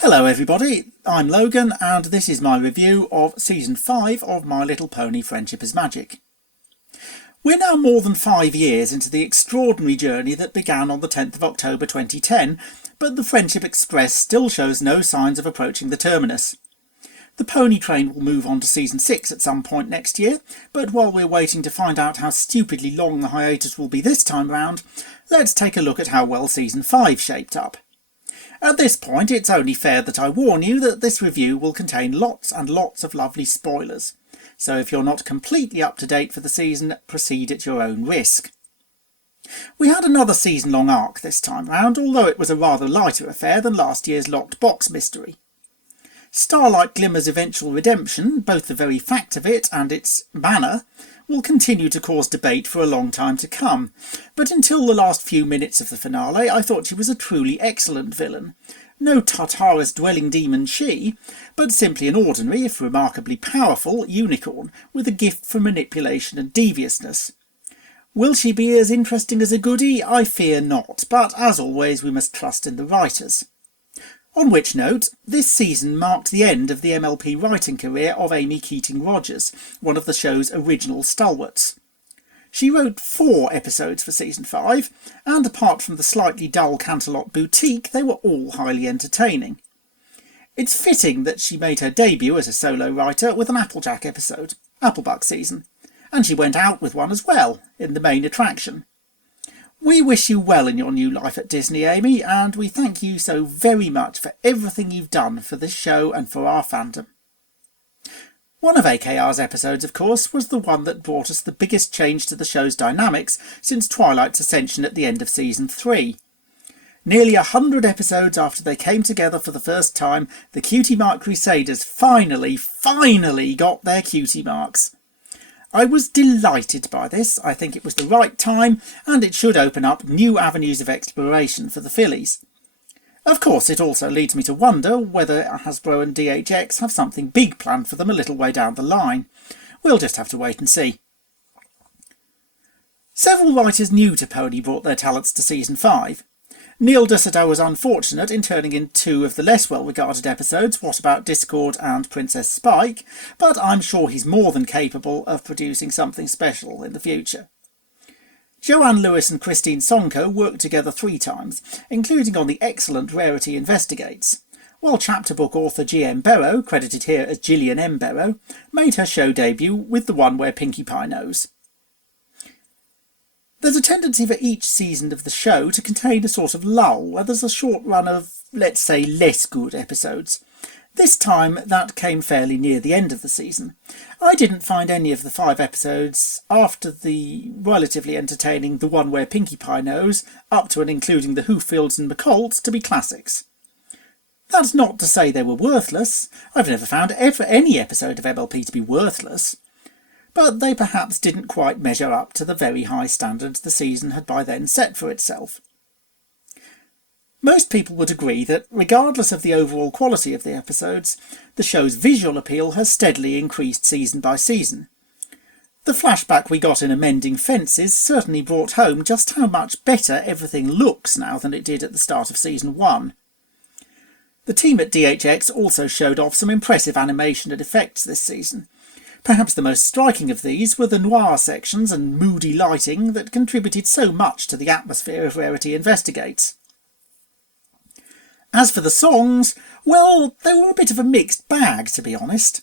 Hello everybody, I'm Logan and this is my review of Season 5 of My Little Pony Friendship is Magic. We're now more than 5 years into the extraordinary journey that began on the 10th of October 2010, but the Friendship Express still shows no signs of approaching the terminus. The pony train will move on to Season 6 at some point next year, but while we're waiting to find out how stupidly long the hiatus will be this time round, let's take a look at how well Season 5 shaped up. At this point, it's only fair that I warn you that this review will contain lots and lots of lovely spoilers, so if you're not completely up to date for the season, proceed at your own risk. We had another season-long arc this time round, although it was a rather lighter affair than last year's locked box mystery. Starlight Glimmer's eventual redemption, both the very fact of it and its manner, will continue to cause debate for a long time to come, but until the last few minutes of the finale I thought she was a truly excellent villain. No Tartarus dwelling demon she, but simply an ordinary, if remarkably powerful, unicorn with a gift for manipulation and deviousness. Will she be as interesting as a goodie? I fear not, but as always we must trust in the writers. On which note, this season marked the end of the MLP writing career of Amy Keating-Rogers, one of the show's original stalwarts. She wrote 4 episodes for Season 5, and apart from the slightly dull Canterlot Boutique, they were all highly entertaining. It's fitting that she made her debut as a solo writer with an Applejack episode, Applebuck season, and she went out with one as well, in the main attraction. We wish you well in your new life at Disney, Amy, and we thank you so very much for everything you've done for this show and for our fandom. One of AKR's episodes, of course, was the one that brought us the biggest change to the show's dynamics since Twilight's ascension at the end of Season 3. Nearly 100 episodes after they came together for the first time, the Cutie Mark Crusaders finally got their cutie marks. I was delighted by this. I think it was the right time, and it should open up new avenues of exploration for the fillies. Of course, it also leads me to wonder whether Hasbro and DHX have something big planned for them a little way down the line. We'll just have to wait and see. Several writers new to Pony brought their talents to Season 5. Neil Dussadow was unfortunate in turning in 2 of the less well-regarded episodes, What About Discord and Princess Spike, but I'm sure he's more than capable of producing something special in the future. Joanne Lewis and Christine Sonko worked together 3 times, including on the excellent Rarity Investigates, while chapter book author G.M. Barrow, credited here as Gillian M. Barrow, made her show debut with the one where Pinkie Pie knows. There's a tendency for each season of the show to contain a sort of lull, where there's a short run of, let's say, less good episodes. This time that came fairly near the end of the season. I didn't find any of the 5 episodes after the relatively entertaining The One Where Pinkie Pie Knows, up to and including the Hooffields and McColts, to be classics. That's not to say they were worthless. I've never found any episode of MLP to be worthless. But they perhaps didn't quite measure up to the very high standards the season had by then set for itself. Most people would agree that, regardless of the overall quality of the episodes, the show's visual appeal has steadily increased season by season. The flashback we got in Amending Fences certainly brought home just how much better everything looks now than it did at the start of Season 1. The team at DHX also showed off some impressive animation and effects this season. Perhaps the most striking of these were the noir sections and moody lighting that contributed so much to the atmosphere of Rarity Investigates. As for the songs, well, they were a bit of a mixed bag, to be honest.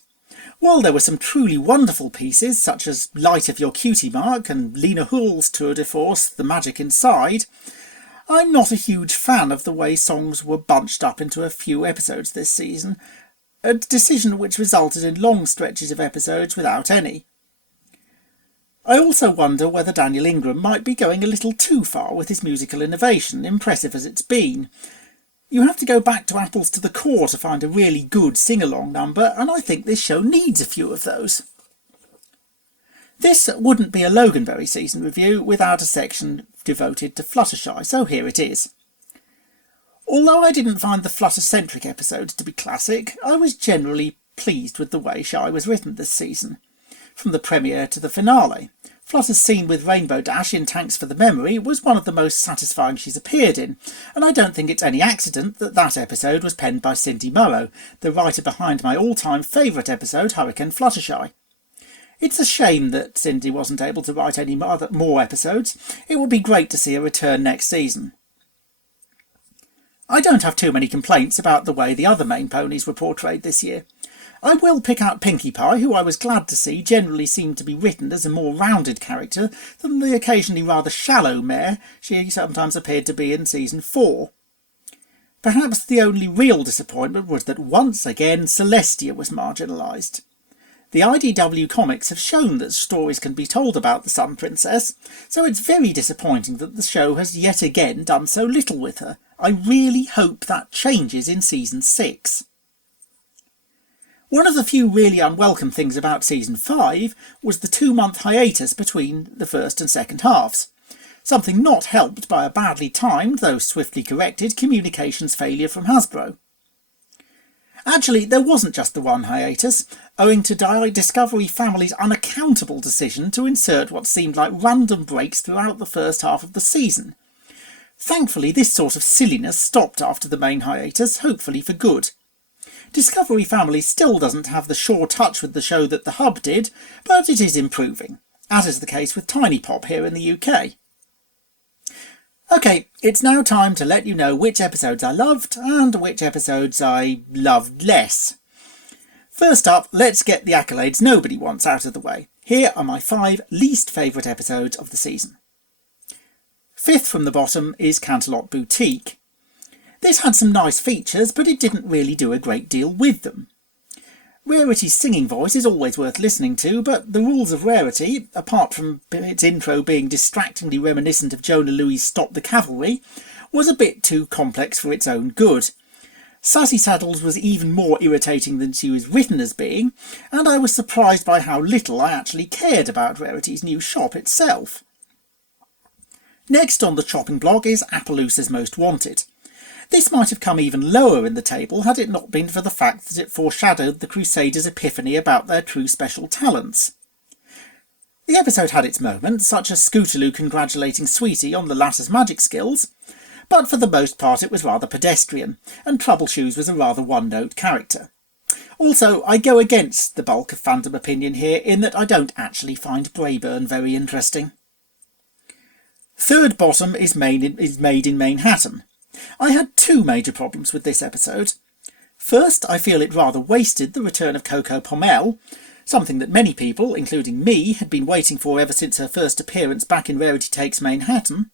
While there were some truly wonderful pieces, such as Light of Your Cutie Mark and Lena Hull's tour de force, The Magic Inside, I'm not a huge fan of the way songs were bunched up into a few episodes this season, a decision which resulted in long stretches of episodes without any. I also wonder whether Daniel Ingram might be going a little too far with his musical innovation, impressive as it's been. You have to go back to Apples to the Core to find a really good sing-along number, and I think this show needs a few of those. This wouldn't be a Loganberry season review without a section devoted to Fluttershy, so here it is. Although I didn't find the Flutter-centric episodes to be classic, I was generally pleased with the way Shy was written this season, from the premiere to the finale, Flutter's scene with Rainbow Dash in Thanks for the Memory was one of the most satisfying she's appeared in, and I don't think it's any accident that that episode was penned by Cindy Morrow, the writer behind my all-time favourite episode, Hurricane Fluttershy. It's a shame that Cindy wasn't able to write any more episodes. It would be great to see her return next season. I don't have too many complaints about the way the other main ponies were portrayed this year. I will pick out Pinkie Pie, who I was glad to see generally seemed to be written as a more rounded character than the occasionally rather shallow mare she sometimes appeared to be in season 4. Perhaps the only real disappointment was that once again Celestia was marginalised. The IDW comics have shown that stories can be told about the Sun Princess, so it's very disappointing that the show has yet again done so little with her. I really hope that changes in season 6. One of the few really unwelcome things about season 5 was the 2-month hiatus between the first and second halves, something not helped by a badly timed, though swiftly corrected, communications failure from Hasbro. Actually, there wasn't just the one hiatus, owing to Discovery Family's unaccountable decision to insert what seemed like random breaks throughout the first half of the season. Thankfully, this sort of silliness stopped after the main hiatus, hopefully for good. Discovery Family still doesn't have the sure touch with the show that the Hub did, but it is improving, as is the case with Tiny Pop here in the UK. OK, it's now time to let you know which episodes I loved and which episodes I loved less. First up, let's get the accolades nobody wants out of the way. Here are my 5 least favourite episodes of the season. 5th from the bottom is Canterlot Boutique. This had some nice features, but it didn't really do a great deal with them. Rarity's singing voice is always worth listening to, but the rules of Rarity, apart from its intro being distractingly reminiscent of Jonah Louie's Stop the Cavalry, was a bit too complex for its own good. Sassy Saddles was even more irritating than she was written as being, and I was surprised by how little I actually cared about Rarity's new shop itself. Next on the chopping block is Appaloosa's Most Wanted. This might have come even lower in the table had it not been for the fact that it foreshadowed the Crusaders' epiphany about their true special talents. The episode had its moments, such as Scootaloo congratulating Sweetie on the latter's magic skills, but for the most part it was rather pedestrian, and Troubleshoes was a rather one-note character. Also, I go against the bulk of fandom opinion here in that I don't actually find Brayburn very interesting. Third bottom is Made in Manhattan. I had 2 major problems with this episode. First, I feel it rather wasted the return of Coco Pommel, something that many people, including me, had been waiting for ever since her first appearance back in Rarity Takes Manhattan.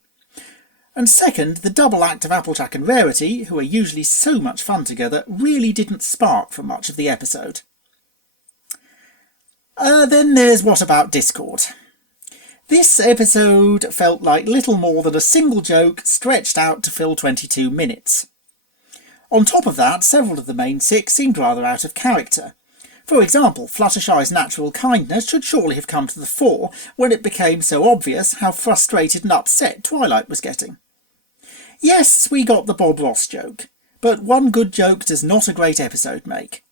And second, the double act of Applejack and Rarity, who are usually so much fun together, really didn't spark for much of the episode. Then there's What About Discord? This episode felt like little more than a single joke stretched out to fill 22 minutes. On top of that, several of the main 6 seemed rather out of character. For example, Fluttershy's natural kindness should surely have come to the fore when it became so obvious how frustrated and upset Twilight was getting. Yes, we got the Bob Ross joke, but one good joke does not a great episode make.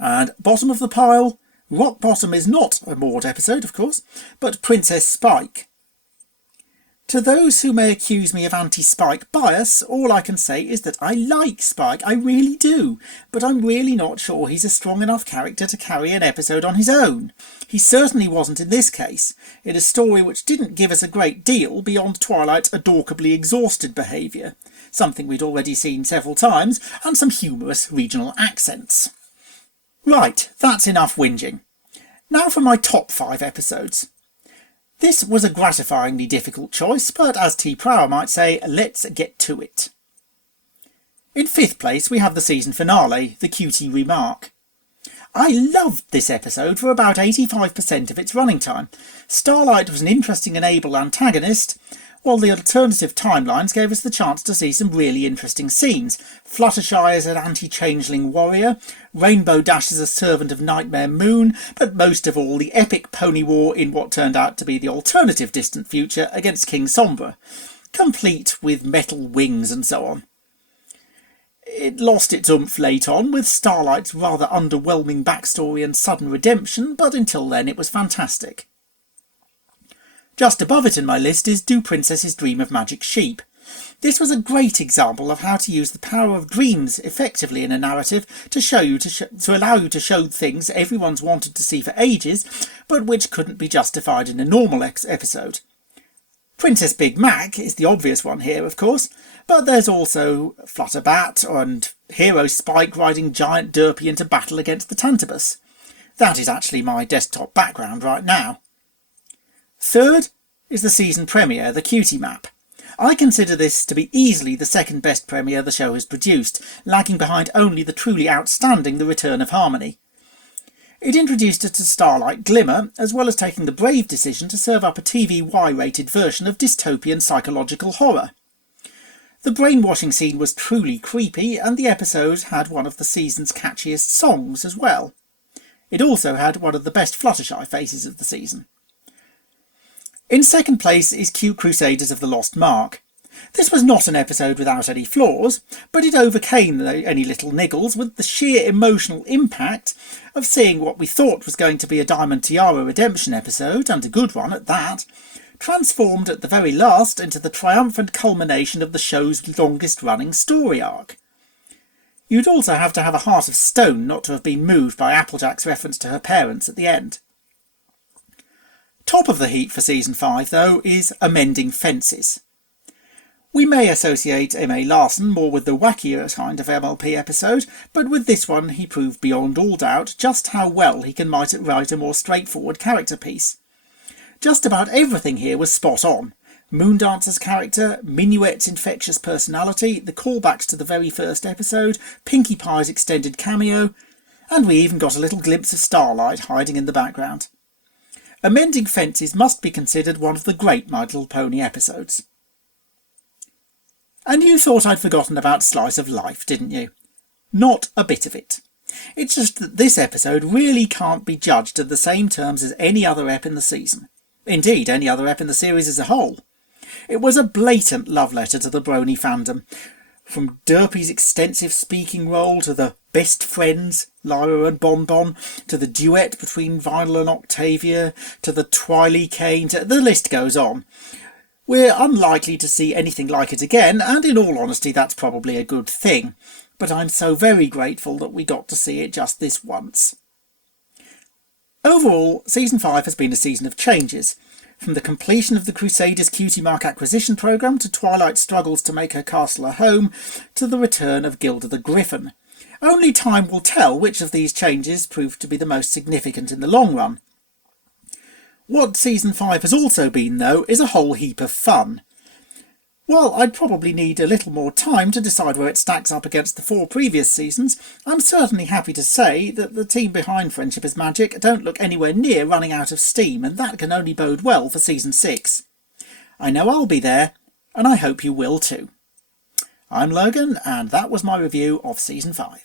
And bottom of the pile, Rock Bottom is not a Maud episode, of course, but Princess Spike. To those who may accuse me of anti-Spike bias, all I can say is that I like Spike, I really do, but I'm really not sure he's a strong enough character to carry an episode on his own. He certainly wasn't in this case, in a story which didn't give us a great deal beyond Twilight's adorably exhausted behaviour, something we'd already seen several times, and some humorous regional accents. Right, that's enough whinging. Now for my top 5 episodes. This was a gratifyingly difficult choice, but as T. Prower might say, let's get to it. In 5th place we have the season finale, the Cutie Remark. I loved this episode for about 85% of its running time. Starlight was an interesting and able antagonist, while the alternative timelines gave us the chance to see some really interesting scenes. Fluttershy as an anti-changeling warrior, Rainbow Dash as a servant of Nightmare Moon, but most of all the epic pony war in what turned out to be the alternative distant future against King Sombra, complete with metal wings and so on. It lost its oomph late on, with Starlight's rather underwhelming backstory and sudden redemption, but until then it was fantastic. Just above it in my list is Do Princesses Dream of Magic Sheep? This was a great example of how to use the power of dreams effectively in a narrative to allow you to show things everyone's wanted to see for ages, but which couldn't be justified in a normal episode. Princess Big Mac is the obvious one here, of course, but there's also Flutterbat and Hero Spike riding Giant Derpy into battle against the Tantabus. That is actually my desktop background right now. Third is the season premiere, the Cutie Map. I consider this to be easily the second best premiere the show has produced, lagging behind only the truly outstanding The Return of Harmony. It introduced us to Starlight Glimmer, as well as taking the brave decision to serve up a TV Y-rated version of dystopian psychological horror. The brainwashing scene was truly creepy, and the episode had one of the season's catchiest songs as well. It also had one of the best Fluttershy faces of the season. In second place is Cute Crusaders of the Lost Mark. This was not an episode without any flaws, but it overcame any little niggles with the sheer emotional impact of seeing what we thought was going to be a Diamond Tiara redemption episode, and a good one at that, transformed at the very last into the triumphant culmination of the show's longest running story arc. You'd also have to have a heart of stone not to have been moved by Applejack's reference to her parents at the end. Top of the heap for Season 5, though, is Amending Fences. We may associate M.A. Larson more with the wackier kind of MLP episode, but with this one he proved beyond all doubt just how well he can write a more straightforward character piece. Just about everything here was spot on. Moondancer's character, Minuet's infectious personality, the callbacks to the very first episode, Pinkie Pie's extended cameo, and we even got a little glimpse of Starlight hiding in the background. Amending Fences must be considered one of the great My Little Pony episodes. And you thought I'd forgotten about Slice of Life, didn't you? Not a bit of it. It's just that this episode really can't be judged in the same terms as any other ep in the season. Indeed, any other ep in the series as a whole. It was a blatant love letter to the Brony fandom. From Derpy's extensive speaking role to the best friends, Lyra and Bonbon, to the duet between Vinyl and Octavia, to the Twily Cane, the list goes on. We're unlikely to see anything like it again, and in all honesty that's probably a good thing, but I'm so very grateful that we got to see it just this once. Overall, Season 5 has been a season of changes. From the completion of the Crusaders Cutie Mark acquisition programme to Twilight's struggles to make her castle a home, to the return of Gilda the Griffin. Only time will tell which of these changes proved to be the most significant in the long run. What Season 5 has also been, though, is a whole heap of fun. While I'd probably need a little more time to decide where it stacks up against the 4 previous seasons, I'm certainly happy to say that the team behind Friendship is Magic don't look anywhere near running out of steam, and that can only bode well for Season 6. I know I'll be there, and I hope you will too. I'm Logan, and that was my review of Season 5.